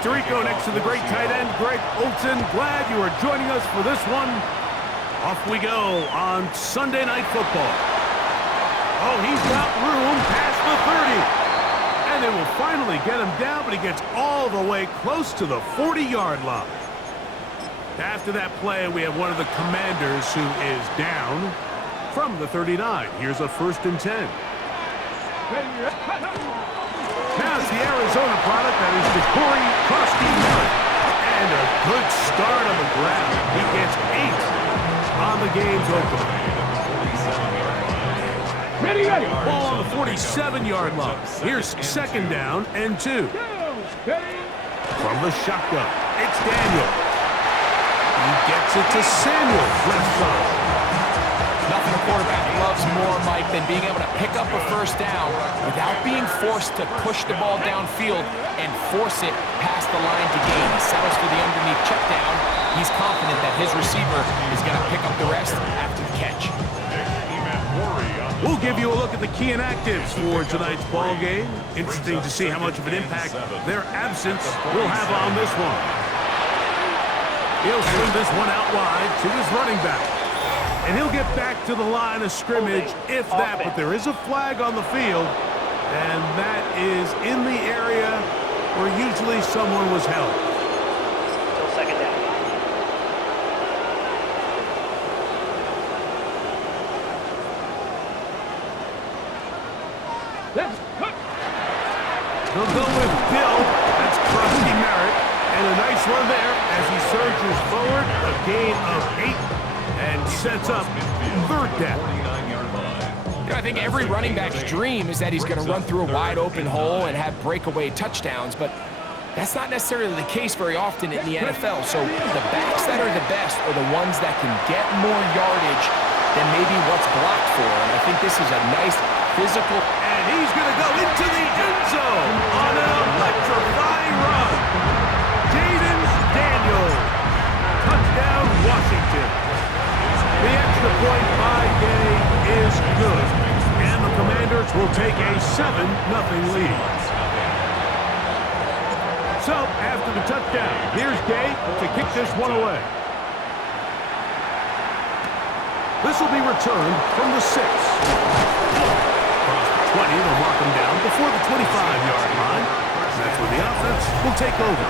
Tirico next to the great tight end, Greg Olsen. Glad you are joining us for this one. Off we go on Sunday Night Football. Oh, he's got room past the 30. And they will finally get him down, but he gets all the way close to the 40-yard line. After that play, we have one of the Commanders who is down from the 39. Here's a 1st and 10. Now it's the Arizona product that is DeCorey Krusty. And a good start on the ground. He gets 8 on the game's opener. Ready. Ball on the 47-yard line. Here's 2nd down and 2. From the shotgun, it's Daniel. He gets it to Samuel. Left side. Nothing a quarterback loves more, Mike, than being able to pick up a 1st down without being forced to push the ball downfield and force it past the line to gain. He settles for the underneath check down. He's confident that his receiver is going to pick up the rest after the catch. We'll give you a look at the key inactives for tonight's ball game. Interesting to see how much of an impact their absence will have on this one. He'll send this one out wide to his running back. And he'll get back to the line of scrimmage, if that, but there is a flag on the field, and that is in the area where usually someone was held. Still 2nd down. They'll go with Bill. That's Krusty Merritt. And a nice run there as he surges forward. A gain of 8 and sets up 3rd down. I think every running back's dream is that he's going to run through a wide open hole and have breakaway touchdowns, but that's not necessarily the case very often in the NFL. So the backs that are the best are the ones that can get more yardage than maybe what's blocked for. And I think this is a nice physical. And he's going to go into the end zone on an electrifying run. Jaden Daniels. Touchdown, Washington. The extra point by Gay is good. And the Commanders will take a 7-0 lead. So, after the touchdown, here's Gay to kick this one away. This will be returned from the 6. Across the 20, they'll mark him down before the 25-yard line. That's where the offense will take over.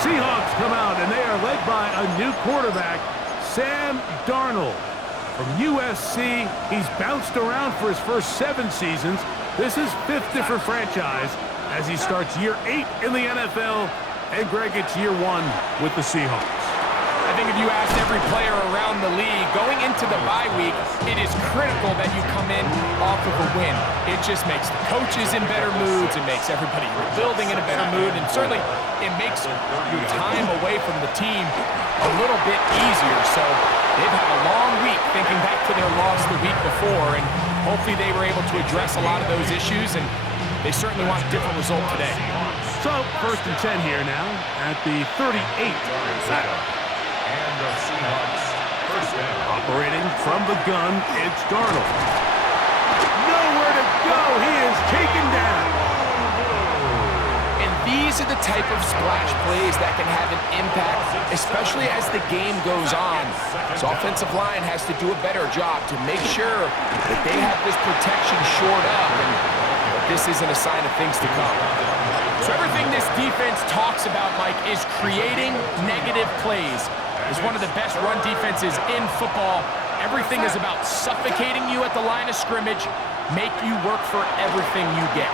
Seahawks come out, and they are led by a new quarterback, Sam Darnold. From USC, he's bounced around for his first 7 seasons. This is 5th different franchise as he starts year 8 in the NFL. And Greg, it's year 1 with the Seahawks. I think if you asked every player around the league, going into the bye week, it is critical that you come in off of a win. It just makes the coaches in better moods. It makes everybody in the building in a better mood. And certainly, it makes your time away from the team a little bit easier. So they've had a long week thinking back to their loss the week before. And hopefully they were able to address a lot of those issues. And they certainly want a different result today. So, 1st and 10 here now at the 38. And the Seahawks 1st down. Operating from the gun, it's Darnold. Nowhere to go. He is taken down. And these are the type of splash plays that can have an impact, especially as the game goes on. So offensive line has to do a better job to make sure that they have this protection shored up. And this isn't a sign of things to come. So everything this defense talks about, Mike, is creating negative plays. It's one of the best run defenses in football. Everything is about suffocating you at the line of scrimmage, make you work for everything you get.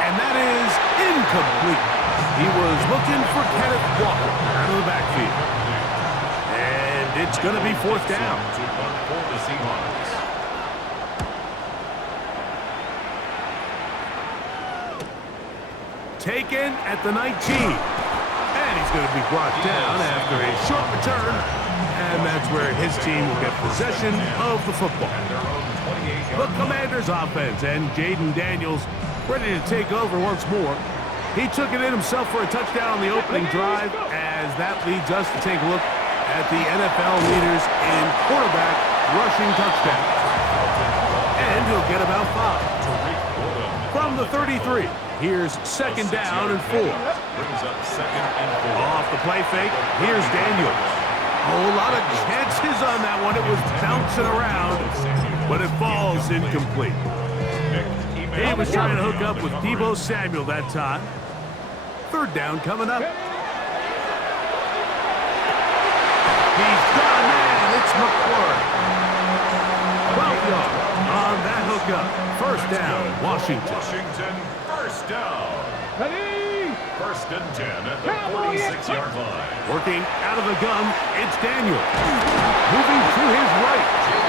And that is incomplete. He was looking for Kenneth Walker out of the backfield. And it's going to be 4th down. For the Seahawks. Taken at the 19. And he's going to be brought down after a short return. And that's where his team will get possession of the football. The Commanders offense and Jaden Daniels ready to take over once more. He took it in himself for a touchdown on the opening drive, as that leads us to take a look at the NFL leaders in quarterback rushing touchdowns. And and he'll get about 5. From the 33, here's second down and 4. Brings up second and 4. Off the play fake, here's Daniels. A whole lot of chances on that one. It was bouncing around, but it falls incomplete. He was trying to hook up with Deebo Samuel that time. Third down coming up. He's got a man. It's McClure. 12 yards on that hookup. First down, Washington. Washington, first down. First and 10 at the 46-yard line. Working out of the gun, it's Daniel. Moving to his right.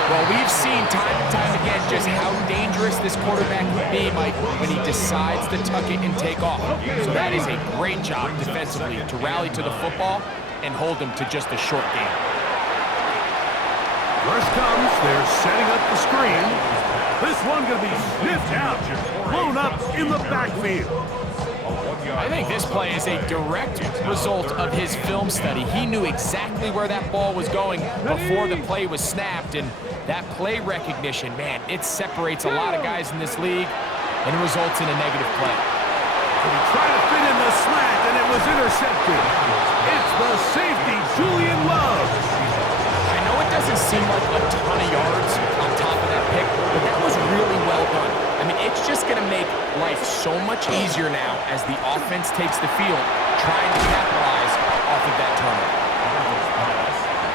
Well, we've seen time and time again just how dangerous this quarterback can be, Mike, when he decides to tuck it and take off. So that is a great job defensively to rally to the football and hold him to just a short game. Rush comes. They're setting up the screen. This one going to be sniffed out. Blown up in the backfield. I think this play is a direct result of his film study. He knew exactly where that ball was going before the play was snapped, and that play recognition, man, it separates a lot of guys in this league and results in a negative play. He tried to fit in the slant, and it was intercepted. It's the safety, Julian Love. I know it doesn't seem like a ton of yards on top of that pick, but that was really well done. I mean, it's just going to make life so much easier now as the offense takes the field, trying to capitalize off of that turnover.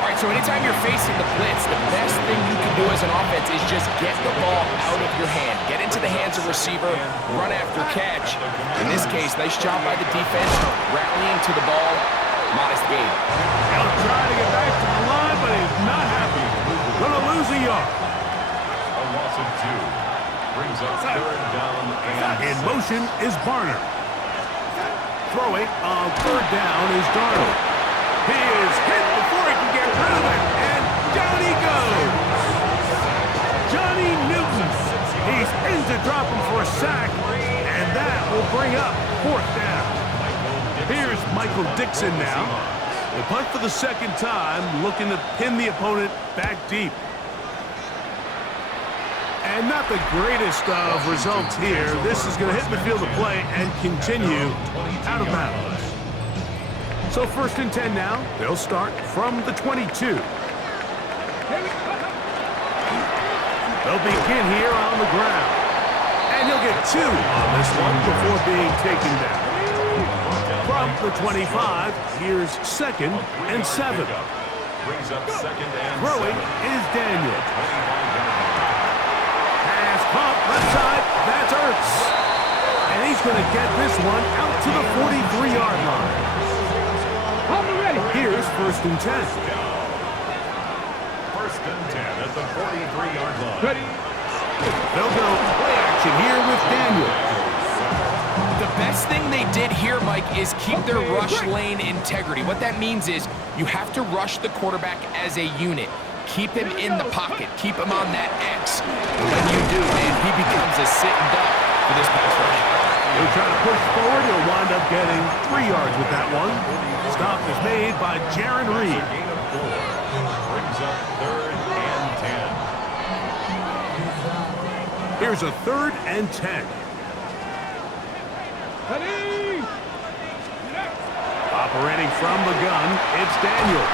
All right, so anytime you're facing the blitz, the best thing you can do as an offense is just get the ball out of your hand. Get into the hands of receiver, run after catch. In this case, nice job by the defense, rallying to the ball. Modest gain. He'll try to get back to the line, but he's not happy. Gonna lose a yard. A loss of 2. Brings up third down and In motion is Barner. Throwing on third down is Darnold. He is hit before he can get rid of it, and down he goes. Johnny Newton. He's in to drop him for a sack, and that will bring up fourth down. Here's Michael Dixon now. The punt for the second time, looking to pin the opponent back deep. And not the greatest of results here. This is going to hit the field of play and continue out of bounds. So first and 10 now. They'll start from the 22. They'll begin here on the ground. And he'll get 2 on this one before being taken down. From the 25, here's second and 7. brings up second and Throwing 7. is Daniel. 25-yard Pass pump, left side, that's Ertz. And he's going to get this one out to the 43-yard line. Here's first and 10. First and 10 at the 43-yard line. They'll go play action here with Daniel. The best thing they did here, Mike, is keep their rush lane integrity. What that means is you have to rush the quarterback as a unit. Keep him in the pocket. Keep him on that X. And when you do, man, he becomes a sitting duck for this pass rush. He'll try to push forward. He'll wind up getting 3 yards with that one. Stop is made by Jarran Reed. Gain of 4 brings up third and 10. Here's a third and 10. Operating from the gun, it's Daniel.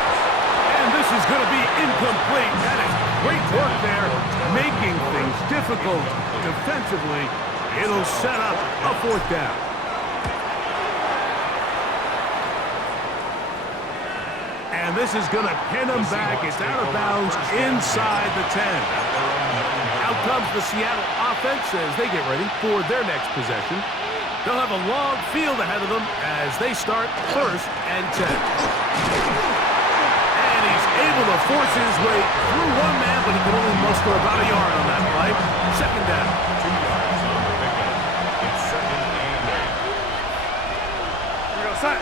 And this is going to be incomplete. That is great work there, making things difficult defensively. It'll set up a fourth down. And this is going to pin him back. It's out of bounds inside the 10. Out comes the Seattle offense as they get ready for their next possession. They'll have a long field ahead of them as they start first and 10. And he's able to force his way through one man, but he can only muster about a yard on that play. Second down. 2 yards on the pickup. It's second and 8.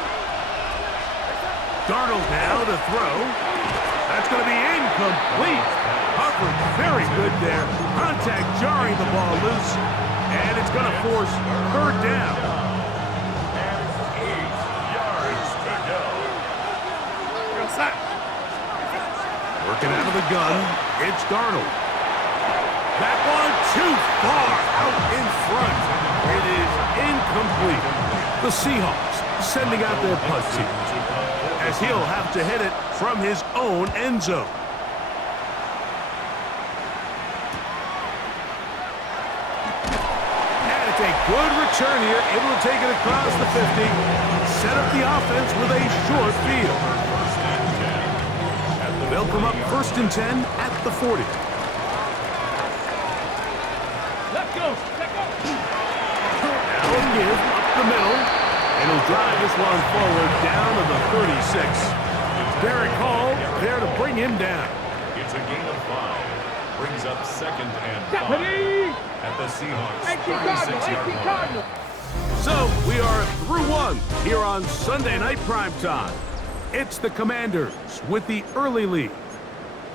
Darnold now to throw. That's going to be incomplete. Hubbard very good there. Contact jarring the ball loose. And it's going to force third down. And 8 yards to go. Working out of the gun, it's Darnold. That one too far out in front. It is incomplete. The Seahawks sending out their punt team, as he'll have to hit it from his own end zone. And it's a good return here, able to take it across the 50, set up the offense with a short field. They'll come up 1st and 10 at the 40. Let's go. Now a give up the middle, and he'll drive this one forward down to the 36. Derek Hall there to bring him down. It's a gain of 5. Brings up 2nd and 5 at the Seahawks 36-yard line. So we are through one here on Sunday Night Primetime. It's the Commanders with the early lead.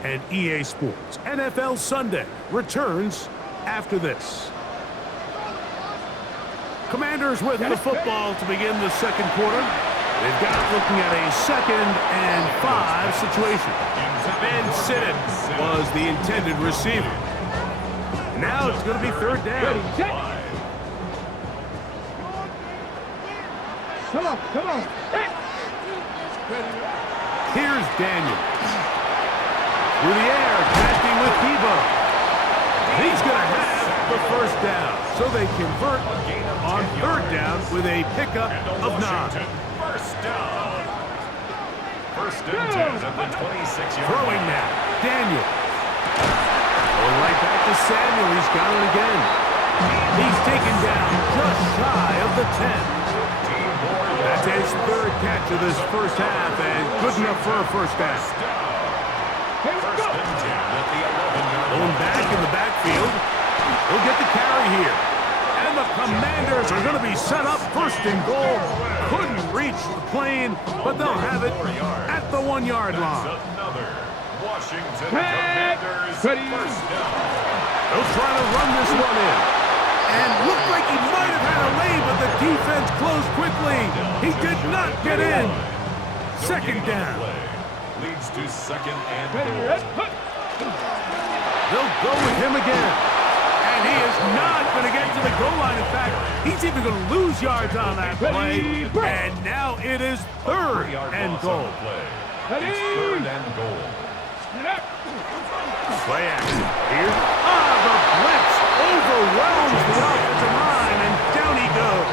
And EA Sports NFL Sunday returns after this. Commanders with the football to begin the second quarter. They've got it looking at a 2nd and 5 situation. Ben Simmons was the intended receiver. Now it's going to be 3rd down. Come on. Here's Daniel. Through the air, connecting with Debo. He's going to have the 1st down. So they convert on 3rd down with a pickup of 9. 1st down. 1st and 10 at the 26-yard Throwing line. now, Daniel. Going right back to Samuel. He's got it again. He's taken down just shy of the 10. That's his 3rd catch of this first half, and good enough for a 1st down. 1st and 10 at the 11-yard line. Going back in the backfield. He'll get the carry here. And the Commanders are going to be set up 1st and goal. Couldn't reach the plane, but they'll have it at the 1-yard line. Another Washington Commanders 1st down. They'll try to run this one in. And looked like he might have had a lead, but the defense closed quickly. He did not get in. 2nd down. Leads to 2nd and goal. They'll go with him again. And he is not going to get to the goal line. In fact, he's even going to lose yards on that play. And now it is 3rd and goal. It's 3rd and goal. Play action. Here. The blitz overwhelms the offensive line, and down he goes.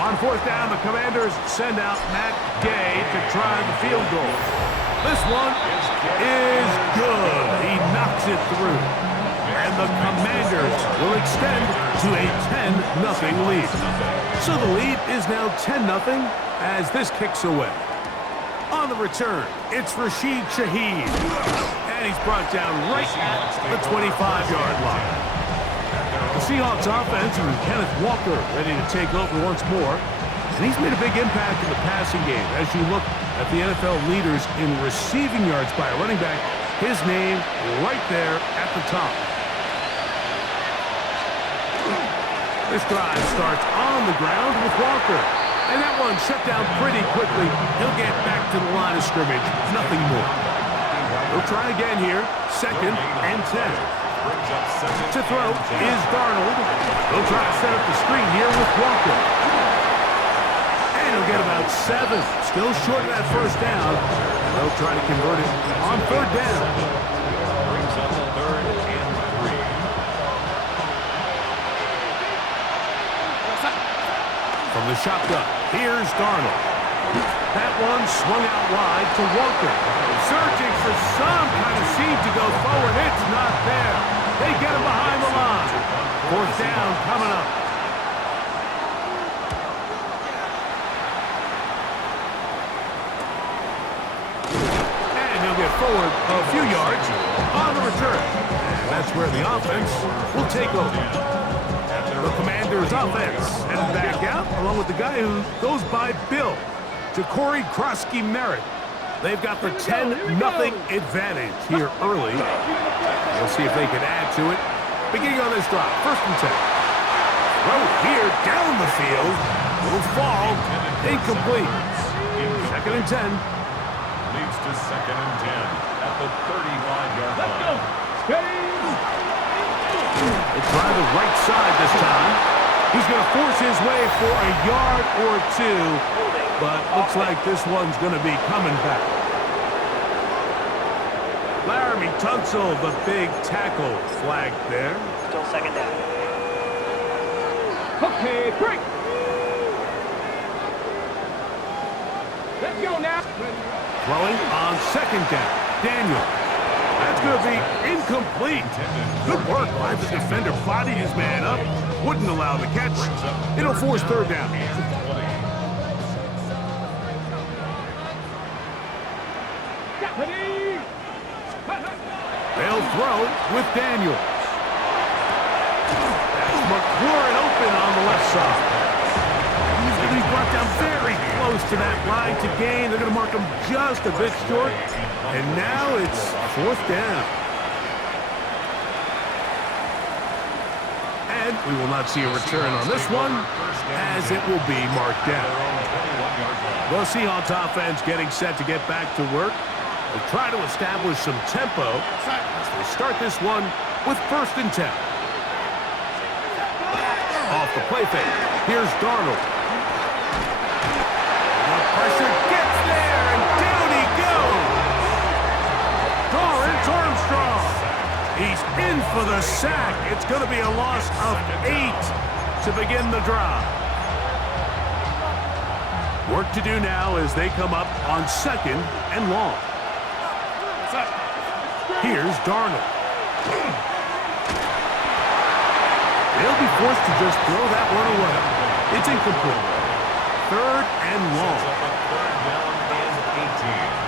On 4th down, the Commanders send out Matt Gay to try the field goal. This one is good. He knocks it through. And the Commanders will extend to a 10-0 lead. So the lead is now 10-0 as this kicks away. On the return, it's Rashid Shaheed. And he's brought down right at the 25-yard line. The Seahawks offense and Kenneth Walker ready to take over once more. And he's made a big impact in the passing game. As you look at the NFL leaders in receiving yards by a running back, his name right there at the top. This drive starts on the ground with Walker. And that one shut down pretty quickly. He'll get back to the line of scrimmage. Nothing more. He'll try again here. 2nd and 10. To throw is Darnold. He'll try to set up the screen here with Walker. And he'll get about 7. Still short of that 1st down. And they'll try to convert it on 3rd down. Brings up 3rd and 3. From the shotgun, here's Darnold. That one swung out wide to Walker. Searching for some kind of seed to go forward. It's not there. They get him behind the line. 4th down coming up. And he'll get forward a few yards on the return. And that's where the offense will take over. The Commanders' offense heading back out, along with the guy who goes by Bill, Ja'Cory Krosky-Merritt. They've got the 10-0 advantage here early. We'll see if they can add to it. Beginning on this drive, 1st and 10. Throw here down the field. Little fall, incomplete. 2nd and 10. Leads to 2nd and 10 at the 35-yard line. the right side this time. He's going to force his way for a yard or two, but looks like this one's going to be coming back. Laramie Tunsil, the big tackle, flagged there. Still second down. Okay, break. Let's go now. Throwing on second down. Daniel. That's going to be incomplete. Good work by the defender. Bodied his man up. Wouldn't allow the catch. It'll force third down. They'll throw with Daniels. That's McLaurin open on the left side. He's going to be brought down very close to that line to gain. They're going to mark him just a bit short. And now it's fourth down. And we will not see a return on this one, as it will be marked down. The Seahawks offense getting set to get back to work. They try to establish some tempo as they start this one with 1st and 10. Off the play fake. Here's Darnold. The pressure gets there, and down he goes. Dorrance Armstrong. He's in for the sack. It's going to be a loss of 8 to begin the drive. Work to do now as they come up on 2nd and long. Here's Darnold. They'll be forced to just throw that one away. It's incomplete. 3rd and long. Third down and 18.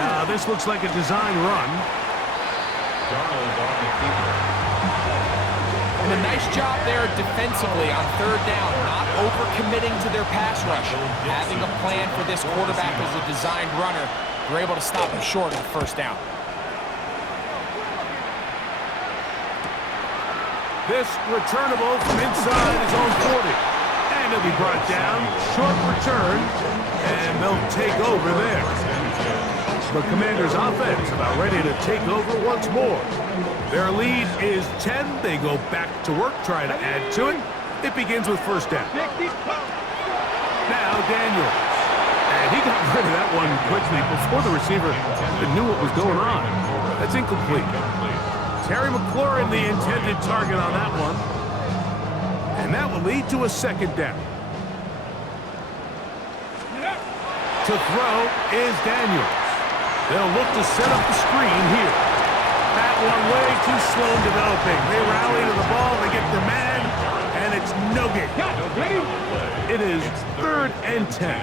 Now, this looks like a design run. Darnold on the keeper. And a nice job there defensively on 3rd down, not overcommitting to their pass rush. Having a plan for this quarterback as a designed runner, they're able to stop him short of the 1st down. This returnable from inside his own 40. And he'll be brought down. Short return. And they'll take over there. The Commanders' offense about ready to take over once more. Their lead is 10. They go back to work, try to add to it. It begins with 1st down. Now Daniels. And he got rid of that one quickly before the receiver even knew what was going on. That's incomplete. Terry McLaurin, the intended target on that one. And that will lead to a 2nd down. To throw is Daniels. They'll look to set up the screen here. That one way too slow in developing. They rally to the ball, they get the man, and it's no gain. It is 3rd and 10.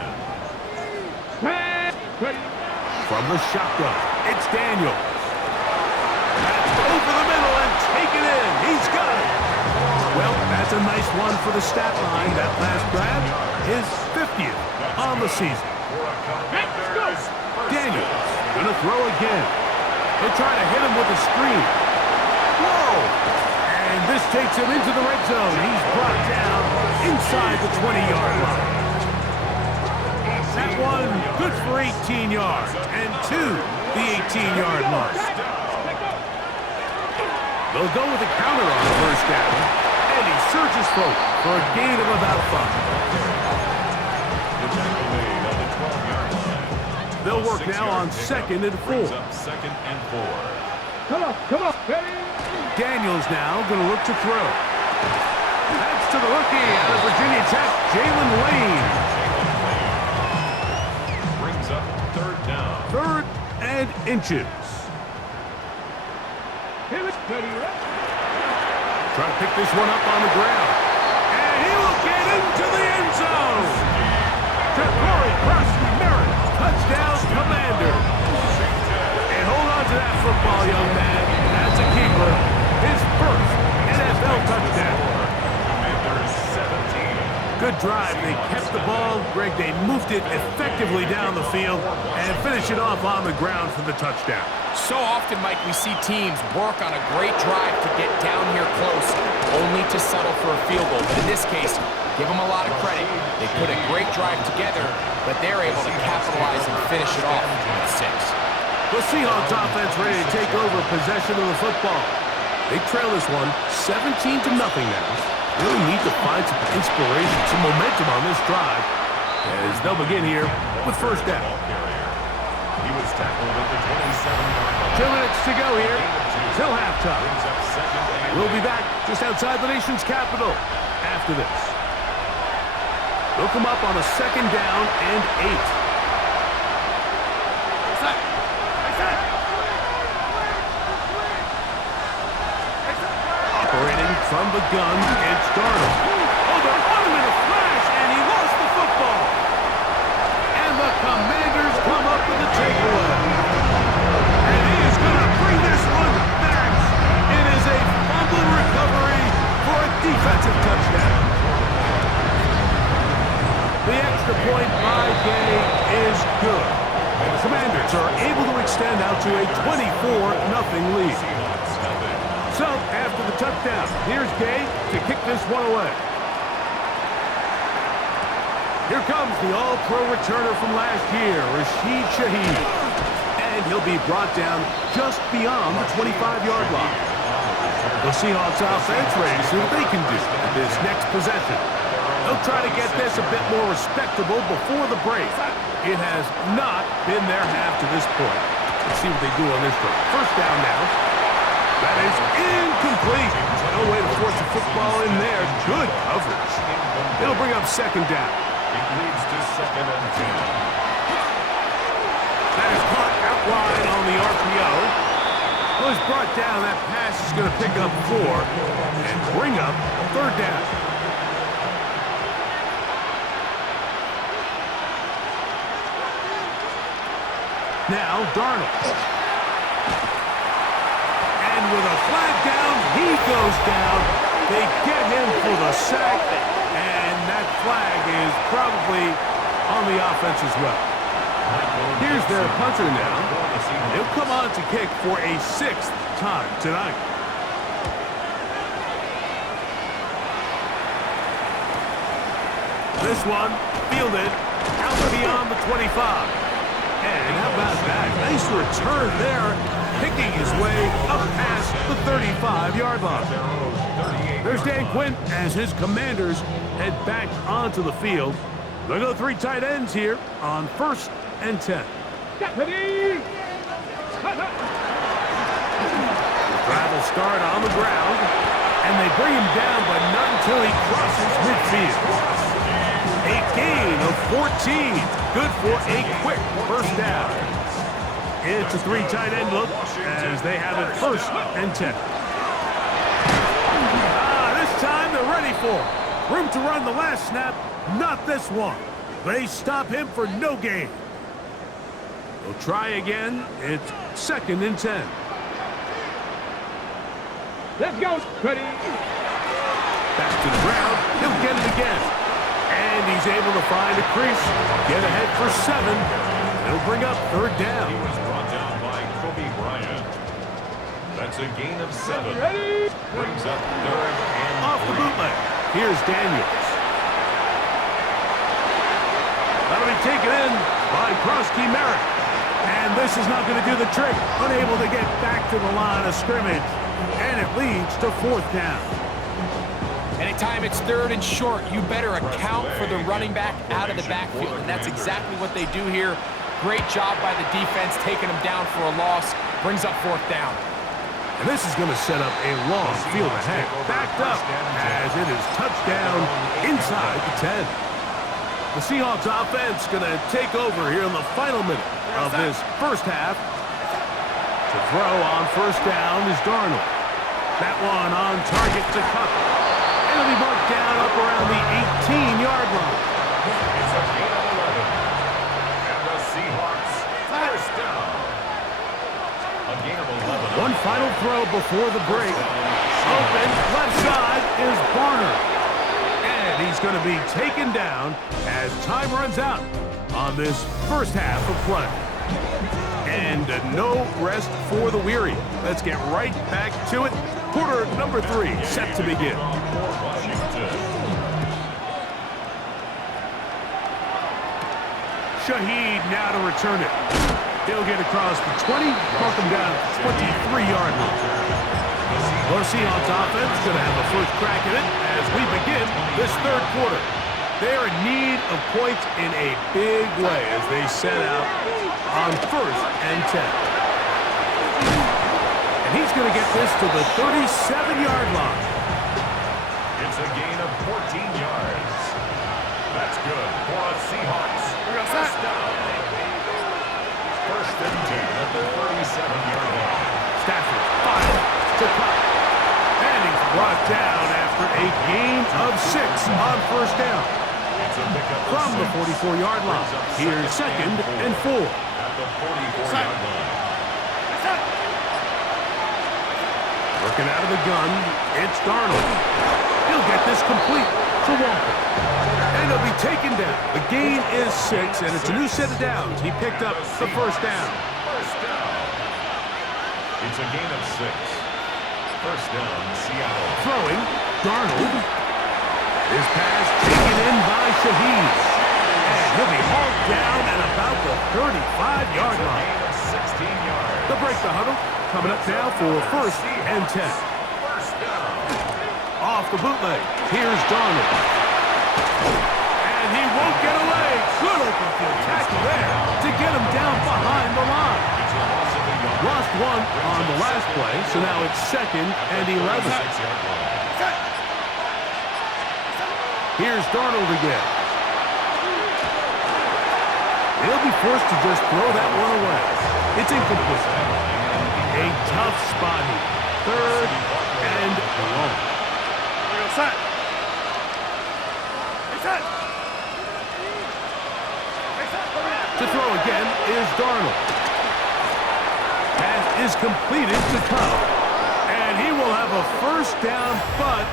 From the shotgun, it's Daniels. That's over the middle and taken in. He's got it. Well, that's a nice one for the stat line. That last grab is 50th on the season. Daniels gonna throw again. They try to hit him with a screen. Whoa! And this takes him into the red zone. He's brought down inside the 20-yard line. That one good for 18 yards and to the 18-yard mark. They'll go with a counter on the 1st down. And he surges forward for a gain of about 5. They'll work now on 2nd and 4. 2nd and 4. Come on, ready? Daniels now going to look to throw. That's to the rookie out of Virginia Tech, Jalen Lane. Brings up 3rd down. 3rd and inches. Try to pick this one up on the ground. And he will get into the end zone. Ja'Cory Cross-Merritt, touchdown Commander. And hold on to that football, young man. That's a keeper. His 1st NFL touchdown. Commanders 17. Good drive. They kept the ball. Greg, they moved it effectively down the field and finish it off on the ground for the touchdown. So often, Mike, we see teams work on a great drive to get down here close, only to settle for a field goal. But in this case, give them a lot of credit. They put a great drive together, but they're able to capitalize and finish it off with 6. The Seahawks offense ready to take over possession of the football. They trail this one 17-0 now. Really need to find some inspiration, some momentum on this drive as they'll begin here with first down. He was tackled at the 27-yard line. 2 minutes to go here till halftime. Brings up second and We'll be back just outside the nation's capital after this. They'll come up on a 2nd down and 8. Operating from the gun, it's Darnold. Oh, they're on him in a flash, and he lost the football. And the Commanders come up with the takeaway. And he is going to bring this one back. It is a fumble recovery for a defensive touchdown. The extra point by Gay is good. And the Commanders are able to extend out to a 24-0 lead. So, after the touchdown, here's Gay to kick this one away. Here comes the all-pro returner from last year, Rashid Shaheed. And he'll be brought down just beyond the 25-yard line. The Seahawks offense ready to see what they can do with this next possession. They'll try to get this a bit more respectable before the break. It has not been their half to this point. Let's see what they do on this drive. First down now. That is incomplete. No way to force the football in there. Good coverage. It'll bring up 2nd down. it leads to 2nd and 10. That is caught out wide on the RPO. Well, it's brought down. That pass is going to pick up 4 and bring up 3rd down. Now, Darnold. And with a flag down, he goes down. They get him for the sack, and that flag is probably on the offense as well. Here's their punter now. He'll come on to kick for a 6th time tonight. This one fielded out beyond the 25. And how about that? Nice return there, picking his way up past the 35-yard line. There's Dan Quinn as his Commanders head back onto the field. They'll go 3 tight ends here on 1st and 10. Deputy! Drive will start on the ground, and they bring him down, but not until he crosses midfield. A gain of 14. Good for a quick first down. It's a 3 tight end look as they have it 1st and 10. This time they're ready for it. Room to run the last snap, not this one. They stop him for no gain. They'll try again. It's 2nd and 10. Let's go, Cuddy. Back to the ground. He'll get it again. And he's able to find a crease, get ahead for 7. He'll bring up 3rd down. He was brought down by Kobe Bryant. That's a gain of 7. Ready? Brings up 3rd and Off the 3. bootleg. Here's Daniels. That'll be taken in by Krosky Merritt. And this is not going to do the trick. Unable to get back to the line of scrimmage. And it leads to 4th down. Anytime it's 3rd and short, you better account for the running back out of the backfield, and that's exactly what they do here. Great job by the defense, taking them down for a loss. Brings up 4th down. And this is going to set up a long field ahead. Backed up as it is touchdown inside the 10. The Seahawks offense going to take over here in the final minute of this first half. To throw on 1st down is Darnold. That one on target to Kupp. And it'll be marked down up around the 18-yard line. It's a gain of 11. And the Seahawks first down. A gain of 11. One final throw before the break. Open, left side is Barner. And he's going to be taken down as time runs out on this first half of play. And no rest for the weary. Let's get right back to it. Quarter number 3 set to begin. Shaheed now to return it. He'll get across the 20, mark him down at the 23-yard line. Our Seahawks offense is going to have a first crack at it as we begin this third quarter. They're in need of points in a big way as they set out on 1st and 10. And he's going to get this to the 37-yard line. It's a gain of 14 yards. That's good for a Seahawks. First down. 1st and 10 at the 37-yard line. Stafford fires to cut. And he's brought down after a gain of 6 on 1st down. It's a pickup From the 44-yard line, here's 2nd and 4. At the 44-yard line. Working out of the gun, it's Darnold. He'll get this complete to Walker. And he'll be taken down. The gain is 6, and it's a new set of downs. He picked up the 1st down. First down. It's a gain of 6. First down, Seattle. Throwing, Darnold. His pass taken in by Shaheed. And he'll be hauled down at about the 35-yard line. Gain of 16 yards. They'll break the huddle. Coming up now for 1st and 10. First down. Off the bootleg. Here's Darnold. And he won't get away. Good open field tackle there to get him down behind the line. It's a loss of a yard. Lost 1 on the last play, so now it's 2nd and 11. 6-yard line. Here's Darnold again. He'll be forced to just throw that one away. It's incomplete. A tough spot here. 3rd and long. To throw again is Darnold. Pass is completed to Cobb. And he will have a 1st down, but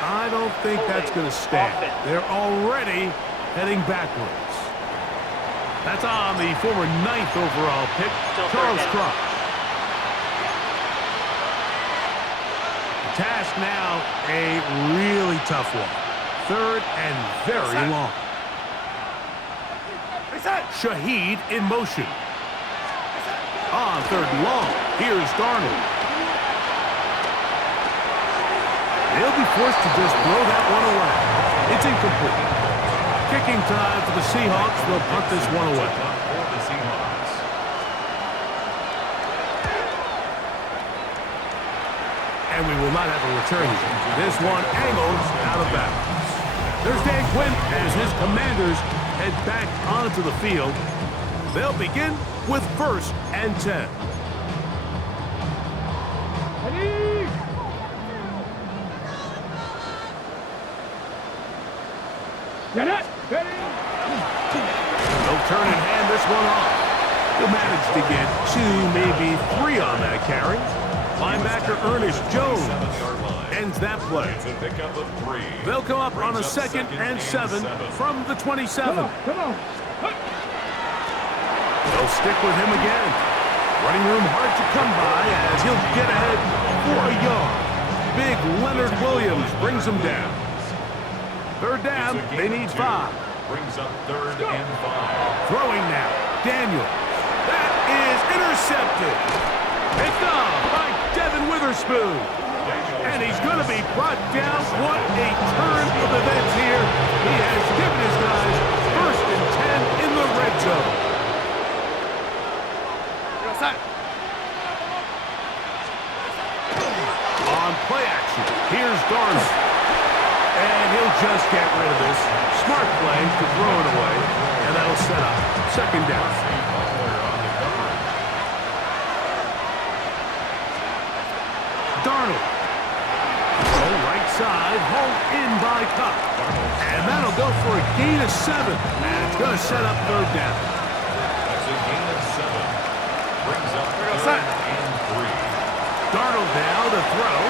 I don't think that's going to stand. They're already heading backwards. That's on the former 9th overall pick, Charles Cross. The task now, a really tough one. 3rd and very long. Shaheed in motion. On 3rd and long, here's Darnold. They'll be forced to just throw that one away. It's incomplete. Kicking time for the Seahawks. They'll punt this one away. For the Seahawks. And we will not have a return here. This one angled out of bounds. There's Dan Quinn as his Commanders head back onto the field. They'll begin with 1st and 10. Ready? Get it! Ready? They'll turn and hand this one off. He'll manage to get 2, maybe 3 on that carry. Linebacker Ernest Jones ends that play. It's a pickup of 3. They'll come up on a 2nd and 7 from the 27. Come on. They'll stick with him again. Running room hard to come by as he'll get ahead for a yard. Big Leonard Williams brings him down. 3rd down, they need 5. Brings up 3rd and 5. Throwing now, Daniel. That is intercepted. Picked off by Devin Witherspoon. And he's going to be brought down. What a turn of events here. He has given his guys 1st and 10 in the red zone. On play action, here's Darnold. And he'll just get rid of this. Smart play to throw it away. And that'll set up 2nd down. Darnold. Oh, right side, hauled in by Cobb. And that'll go for a gain of 7. And it's going to set up 3rd down. That's a gain of 7. Brings up 3rd and 3. Darnold now to throw.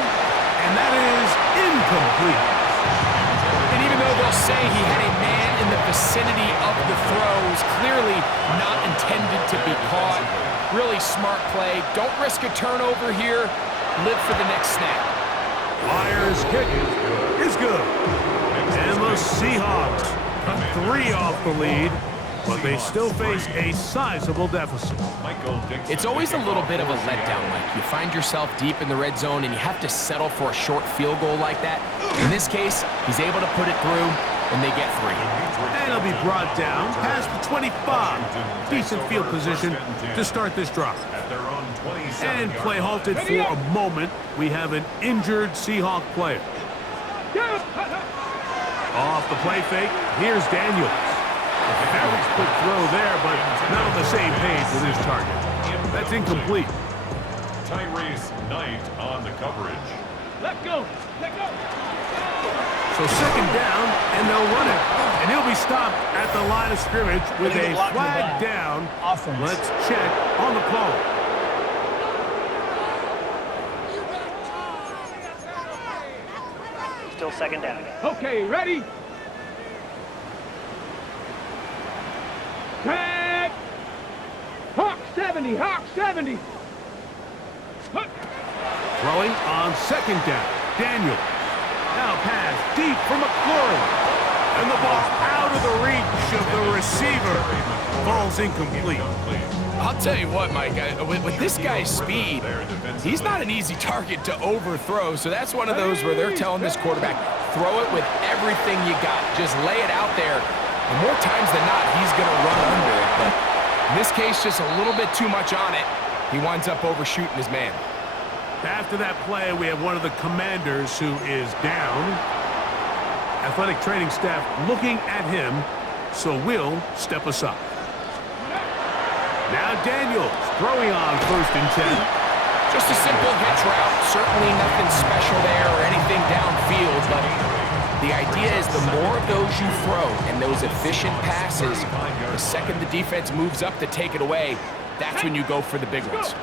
And that is incomplete. And even though they'll say he had a man in the vicinity of the throw, it was clearly not intended to be caught. Really smart play. Don't risk a turnover here. Live for the next snap. Myers' kick is good. And the Seahawks cut 3 off the lead. but they still face a sizable deficit. Michael Dixon. It's always a little bit of a letdown, Mike. You find yourself deep in the red zone and you have to settle for a short field goal like that. In this case, he's able to put it through, and they get 3. And he'll be brought down past the 25. Decent field position to start this drive. At their own 27 And play halted for a moment. We have an injured Seahawk player. Off the play fake, here's Daniels. A very quick throw there, but not on the same page with his target. That's incomplete. Tyrese Knight on the coverage. Let go. Let go. So second down, and they'll run it. And he'll be stopped at the line of scrimmage with a flag down. Offense. Let's check on the call. Still second down. Okay, ready? Tag! Hawk 70, Hawk 70. Huck. Throwing on second down. Daniel. Now pass deep for McLaurin. And the ball out of the reach of the receiver. Ball's incomplete. I'll tell you what, Mike, with this guy's speed, he's not an easy target to overthrow, so that's one of those where they're telling this quarterback, throw it with everything you got. Just lay it out there. And more times than not, he's going to run under it. But in this case, just a little bit too much on it. He winds up overshooting his man. After that play, we have one of the commanders who is down. Athletic training staff looking at him, so we'll step aside. Now Daniels throwing on 1st and 10. Just a simple hitch route. Certainly nothing special there or anything downfield, but the idea is the more of those you throw and those efficient passes, the second the defense moves up to take it away, that's when you go for the big ones.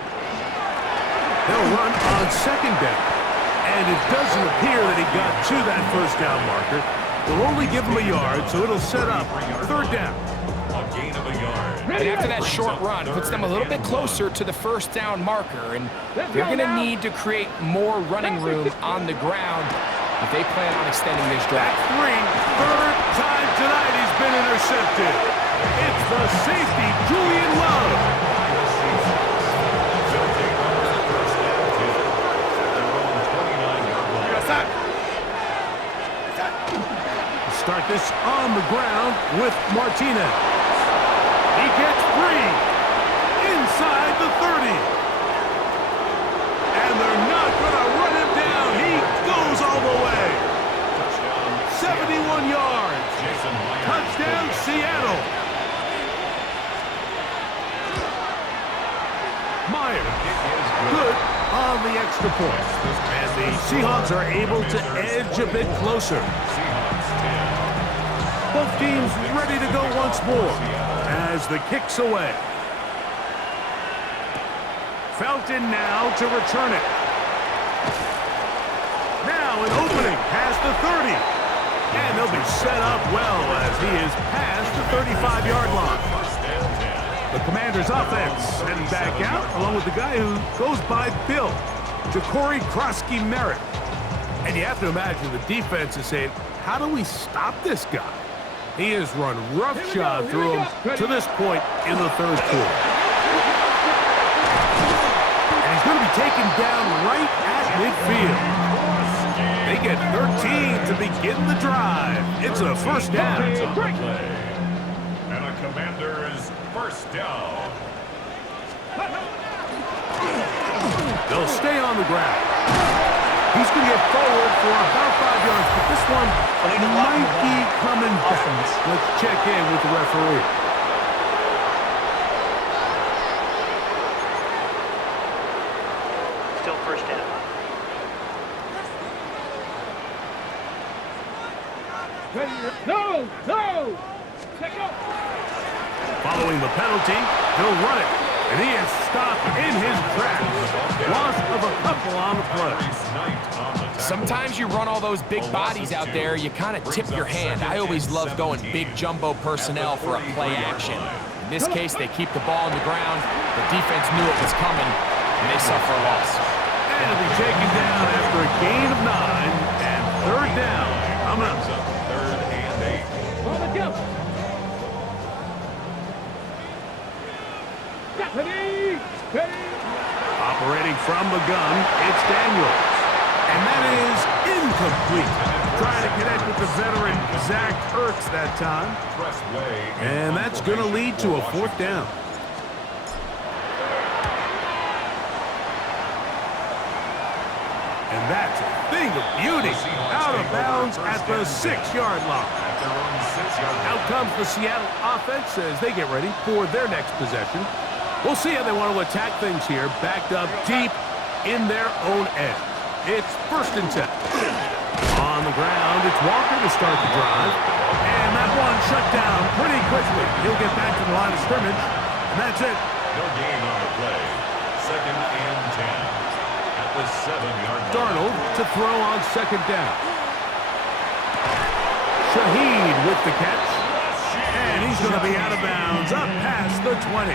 They'll run on second down. And it doesn't appear that he got to that 1st down marker. They'll only give him a yard, so it'll set up 3rd down. A gain of a yard. And after that short run, puts them a little bit closer to the 1st down marker, and they're going to need to create more running room on the ground if they plan on extending this drive. 3rd time tonight he's been intercepted. It's the safety, Julian Love. Start this on the ground with Martinez. He gets free inside the 30. And they're not going to run him down. He goes all the way. 71 yards. Touchdown, Seattle. Myers, good on the extra point. And the Seahawks are able to edge a bit closer. Both teams ready to go once more as the kick's away. Felton now to return it. Now an opening past the 30. And they'll be set up well as he is past the 35-yard line. The Commanders' offense heading back out along with the guy who goes by Bill, Ja'Cory Krosky-Merritt. And you have to imagine the defense is saying, how do we stop this guy? He has run roughshod through him to this point in the 3rd quarter. And he's going to be taken down right at midfield. They get 13 to begin the drive. It's a 1st down. And a Commander's 1st down. They'll stay on the ground. He's going to get forward for about 5 yards, but this one might be coming back. Let's check in with the referee. Still 1st down. No! No! Take go! Following the penalty, he'll run it. And he is stopped in his tracks. Loss of a couple on the play. Sometimes you run all those big bodies out there, you kind of tip your hand. I always love going big jumbo personnel for a play action. In this case, they keep the ball on the ground. The defense knew it was coming, and they suffer a loss. And he'll be taken down after a gain of 9 and 3rd down. Coming up. 3rd and 8. On the jump! Ready? Ready? Operating from the gun, it's Daniels. And that is incomplete. Trying to connect with the veteran Zach Ertz that time. And that's going to lead to a 4th down. And that's a thing of beauty. Out of bounds at the 6-yard line. Out comes the Seattle offense as they get ready for their next possession. We'll see how they want to attack things here. Backed up deep in their own end. It's 1st and 10. On the ground, it's Walker to start the drive. And that one shut down pretty quickly. He'll get back to the line of scrimmage. And that's it. No gain on the play. 2nd and 10. The 7-yard line. Darnold to throw on 2nd down. Shaheed with the catch. And he's going to be out of bounds up past the 20.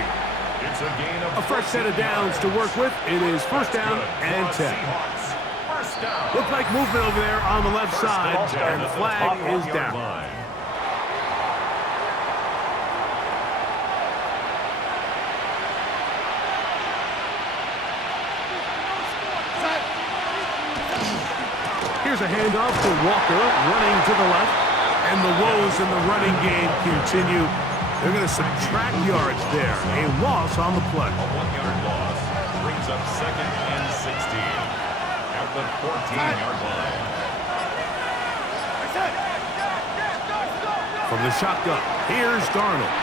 It's a gain of a fresh set of downs to work with. It is 1st down and 10. Looks like movement over there on the left side, and the flag is down. Here's a handoff to Walker, running to the left. And the woes in the running game continue. They're going to subtract yards there. A loss on the play. A 1-yard loss brings up 2nd and 16 at the 14-yard line. From the shotgun, here's Darnold.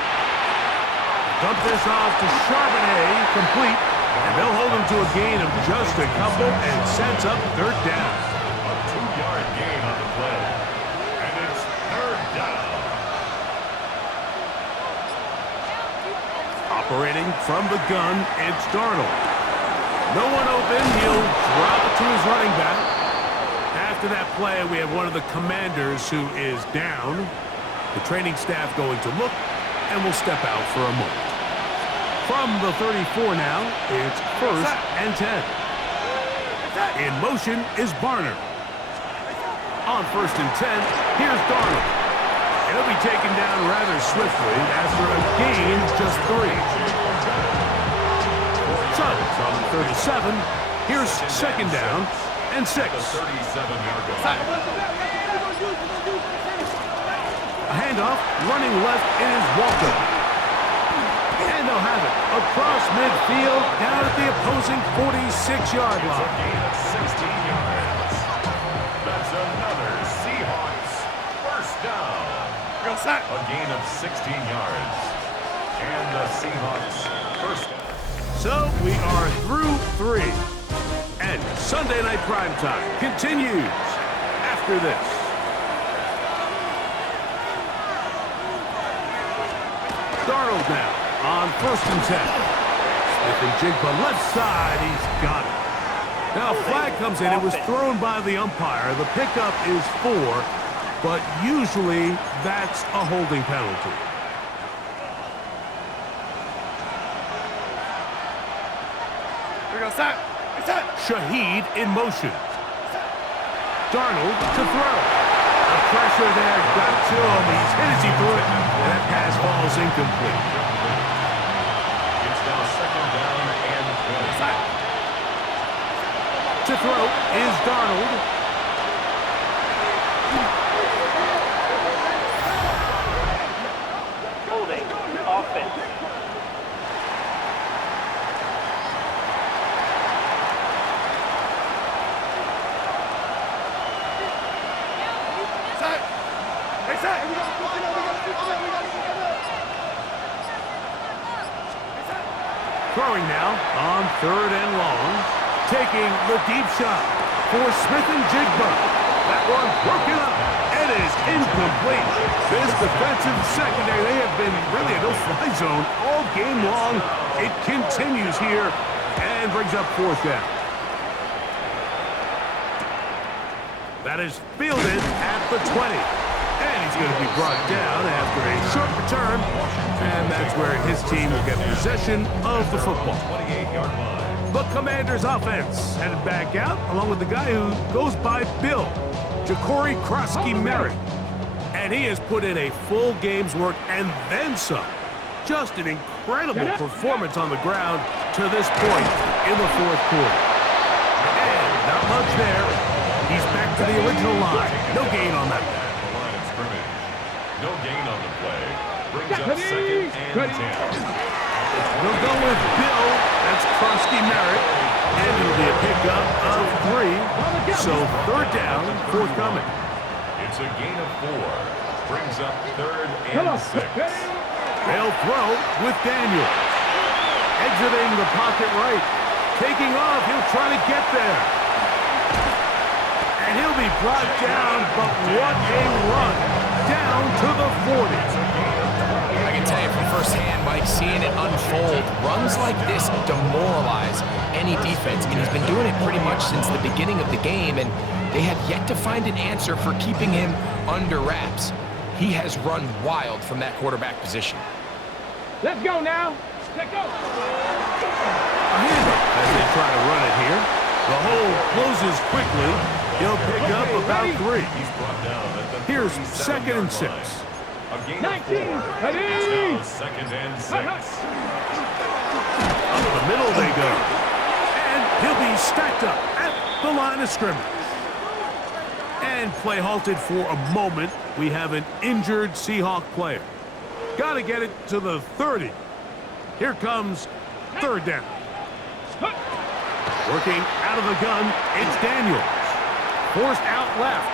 Dump this off to Charbonnet, complete. And they'll hold him to a gain of just a couple and sets up 3rd down. A 2-yard gain on the play. And it's 3rd down. Operating from the gun, it's Darnold. No one open, he'll drop it to his running back. After that play, we have one of the Commanders who is down. The training staff going to look, and will step out for a moment. From the 34 now, it's 1st and 10. In motion is Barner. On 1st and 10, here's Darnold. He'll be taken down rather swiftly after a gain of just 3. So, from 37, here's 2nd down and 6. The 37-yard line. A handoff, running left is Walker. And they'll have it across midfield, down at the opposing 46-yard It's a line. gain of 16 yards. That's another Seahawks 1st down. A gain of 16 yards. And the Seahawks 1st down. So we are through 3. And Sunday Night Primetime continues after this. Darnold now on 1st and 10. Smith-Njigba left side, he's got it. Now a flag comes in, it was thrown by the umpire. The pickup is 4, but usually that's a holding penalty. Shaheed in motion. Darnold to throw. The pressure there got to him. He's hit as he threw it. And that pass falls incomplete. It's now 2nd down and 20. To throw is Darnold. Holding. Offense. Throwing now on 3rd and long. Taking the deep shot for Smith-Njigba. That one broken up. It is incomplete. This defensive secondary, they have been really a no-fly zone all game long. It continues here and brings up 4th down. That is fielded at the 20. And he's going to be brought down after a short return. And that's where his team will get possession of the football. 28-yard line. The Commanders offense headed back out along with the guy who goes by Bill, Ja'Cory Krosky-Merritt. And he has put in a full game's work and then some. Just an incredible incredible performance on the ground to this point in the fourth quarter. And not much there. He's back to the original line. No gain on that. The line of scrimmage. No gain on the play. Brings up second and 10. They'll go with Bill. That's Krusty Merritt. And it'll be a pickup of 3. So third down, forthcoming. It's a gain of 4. Brings up third and 6. They'll throw with Daniels. Exiting the pocket right. Taking off. He'll try to get there. And he'll be brought down, but what a run. Down to the 40. I can tell you from firsthand, Mike, seeing it unfold, runs like this demoralize any defense, and he's been doing it pretty much since the beginning of the game, and they have yet to find an answer for keeping him under wraps. He has run wild from that quarterback position. Let's go now. Let's go. A handoff as they try to run it here. The hole closes quickly. He'll pick up about 3. He's brought down at the Here's 37-yard second and 6. line. A gain 19, of 4. ready. It's now second and 6. Up the middle they go. And he'll be stacked up at the line of scrimmage. And play halted for a moment. We have an injured Seahawk player. Got to get it to the 30. Here comes third down. Working out of the gun, it's Daniels. Forced out left.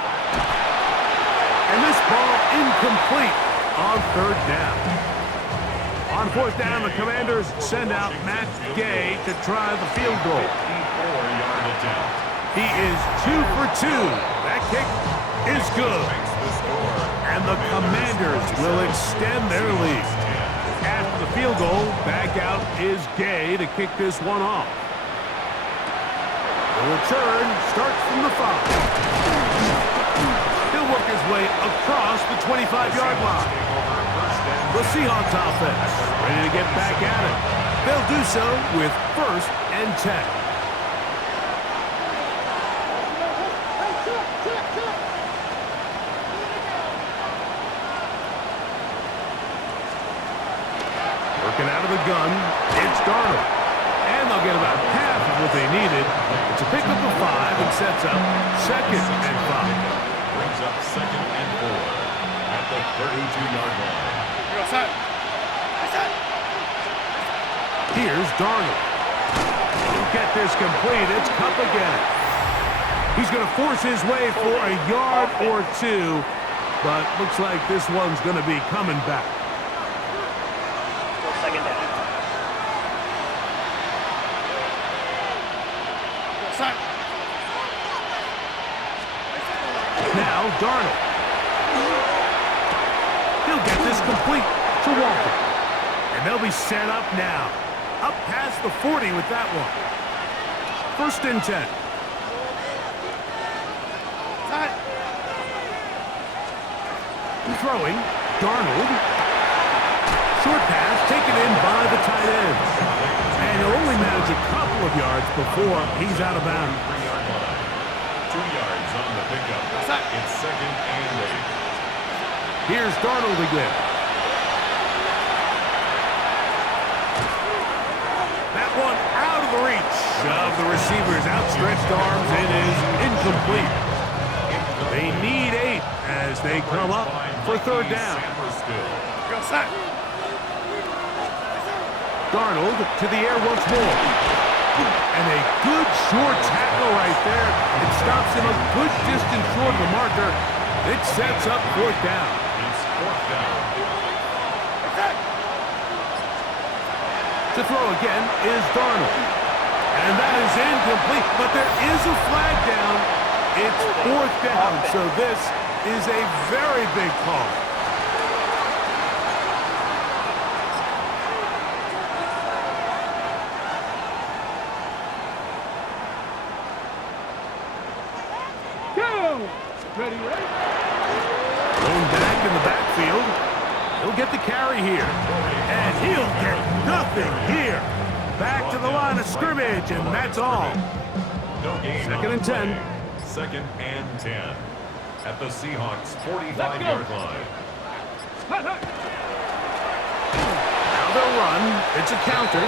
And this ball incomplete on third down. On fourth down, the Commanders send out Matt Gay to try the field goal. 54-yard attempt. He is 2 for 2. That kick is good. Makes the score. And the Commanders will extend their lead. After the field goal, back out is Gay to kick this one off. The return starts from the 5. He'll work his way across the 25-yard line. The Seahawks offense ready to get back at it. They'll do so with first and 10. Working out of the gun, it's Darnold. And they'll get about half of what they needed. It's a pickup of 5 and sets up second and 5. Brings up second and 4 at the 32-yard line. Here's Darnold. He'll get this complete. It's Kupp again. He's going to force his way for a yard or 2, but looks like this one's going to be coming back. Second down. Now Darnold. He'll get this complete to Walker. And they'll be set up now. Up past the 40 with that one. First and 10. Throwing, Darnold. Short pass taken in by the tight end. And he'll only manage a couple of yards before he's out of bounds. 3-yard line. 2 yards on the pickup. It's second and 8. Here's Darnold again. That one out of the reach of the receiver's outstretched arms. It is incomplete. They need 8 as they come up for third down. Darnold to the air once more. And a good short tackle right there. It stops him a good distance short of the marker. It sets up fourth down. It's fourth down. To throw again is Darnold. And that is incomplete, but there is a flag down. It's fourth down, so this is a very big call. Go. Ready, ready. Thrown back in the backfield. He'll get the carry here. And he'll get nothing here. Back to the line of scrimmage, and that's all. No gain. Second and 10. Second and 10 at the Seahawks 45-yard line. Hut, hut. Now they'll run. It's a counter.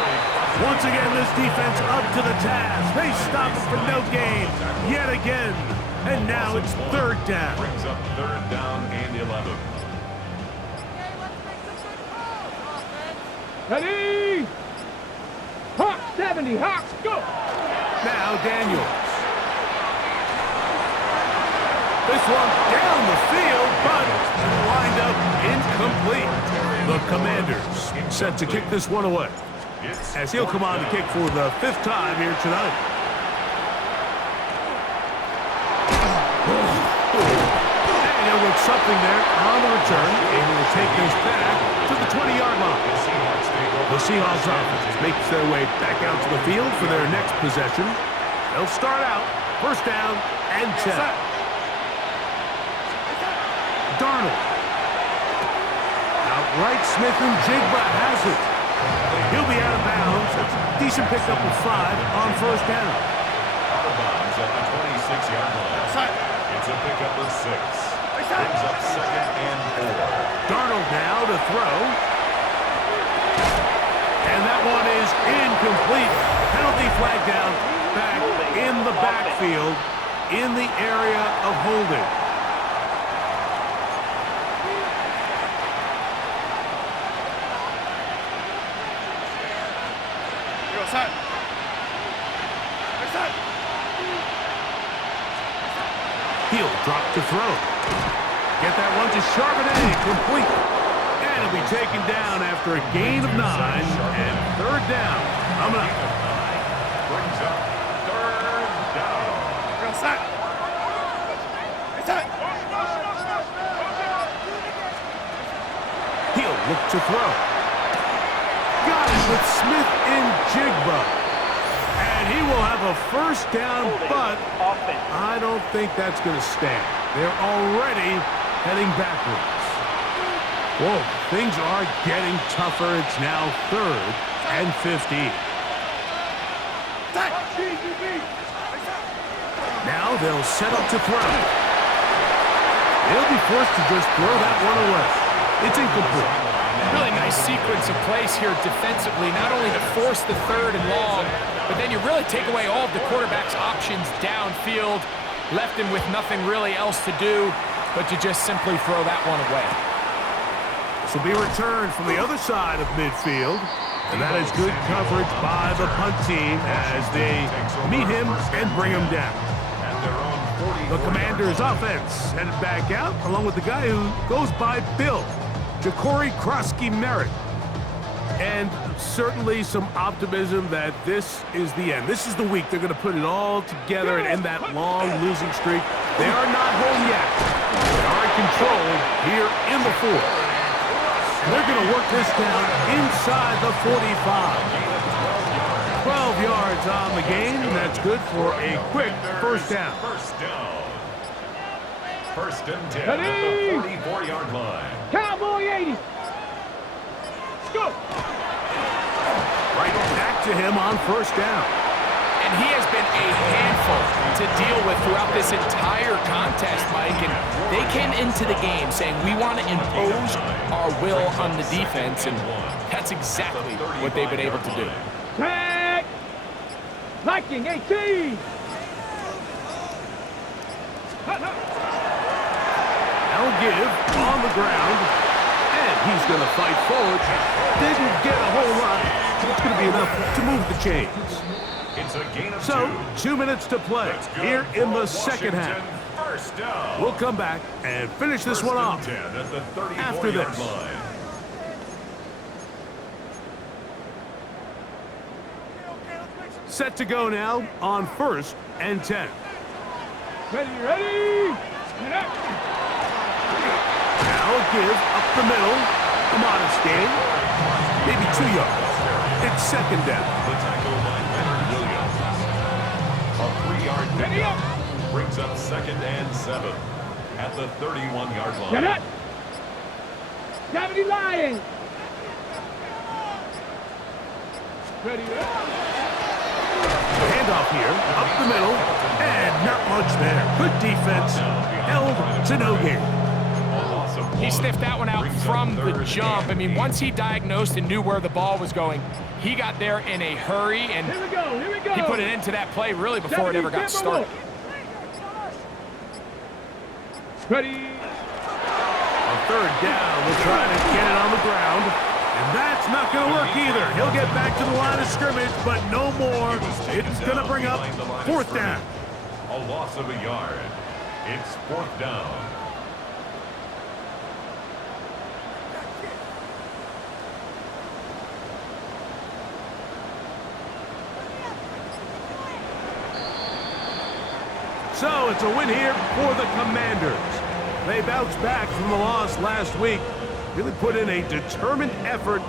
Once again, this defense up to the task. They stop it for no gain yet again. And now it's third down. Brings up third down and 11. Ready? Hawks 70, Hawks, go! Now Daniels. This one down the field, but lined up incomplete. The Commanders set to kick this one away, as he'll come on to kick for the 5th time here tonight. And there was something there on the return, able to take this back to the 20-yard line. The Seahawks offense makes their way back out to the field for their next possession. They'll start out first down and 10. Darnold. Outright Smith and Jigba has it. He'll be out of bounds. It's a decent pickup of 5 on first down. Out of bounds at the 26-yard line. It's a pickup of 6. Brings up second and 4. Darnold now to throw. And that one is incomplete. Penalty flag down back in the backfield in the area of holding. He'll drop to throw. Get that one to Charbonnet, complete. And it'll be taken down after a gain of 9 and third down. Coming up. Brings up third down. He'll look to throw. Got it with Smith and Jigba. And he will have a first down, but I don't think that's going to stand. They're already heading backwards. Whoa, things are getting tougher. It's now 3rd and 15. Now they'll set up to throw. They'll be forced to just throw that one away. It's incomplete. Really nice sequence of plays here defensively, not only to force the 3rd and long, but then you really take away all of the quarterback's options downfield, left him with nothing really else to do but to just simply throw that one away. This will be returned from the other side of midfield, and that is good coverage by the punt team as they meet him and bring him down. The Commanders' offense headed back out, along with the guy who goes by Bill, Ja'Cory Krosky-Merritt. And certainly some optimism that this is the end. This is the week they're going to put it all together and end that long losing streak. They are not home yet. They are in control here in the 4th. And they're going to work this down inside the 45. 12 yards on the game, and that's good for a quick first down. First and 10 at the 44-yard line. Cowboy 80. Go. Right back to him on first down. And he has been a handful to deal with throughout this entire contest, Mike. And they came into the game saying, we want to impose our will on the defense, and that's exactly what they've been able to do. Tag. Viking 18. They'll give on the ground, and he's going to fight forward. Didn't get a whole lot. It's going to be enough to move the chains. It's a gain of 2 2 minutes to play here in the second half. First down. We'll come back and finish this one off after this. Set to go now on 1st and 10. Ready? Get up. Now a give up the middle. A modest gain. Maybe 2 yards. It's second down. The tackle by Leonard Williams. A 3-yard pickup brings up second and 7 at the 31-yard line. Get up. Deputy Lion. Ready? Handoff here, up the middle, and not much there. Good defense, held to no gain. A loss of He sniffed that one out from the jump. I mean, once he diagnosed and knew where the ball was going, he got there in a hurry, and Here we go, here we go. he put an end to that play really before it ever got started. Ready. On third down, they'll try to get it on the ground. And that's not going to work either. He'll get back to the line of scrimmage, but no more. It's going to bring up fourth down. A loss of a yard. It's fourth down. So it's a win here for the Commanders. They bounced back from the loss last week. Really put in a determined effort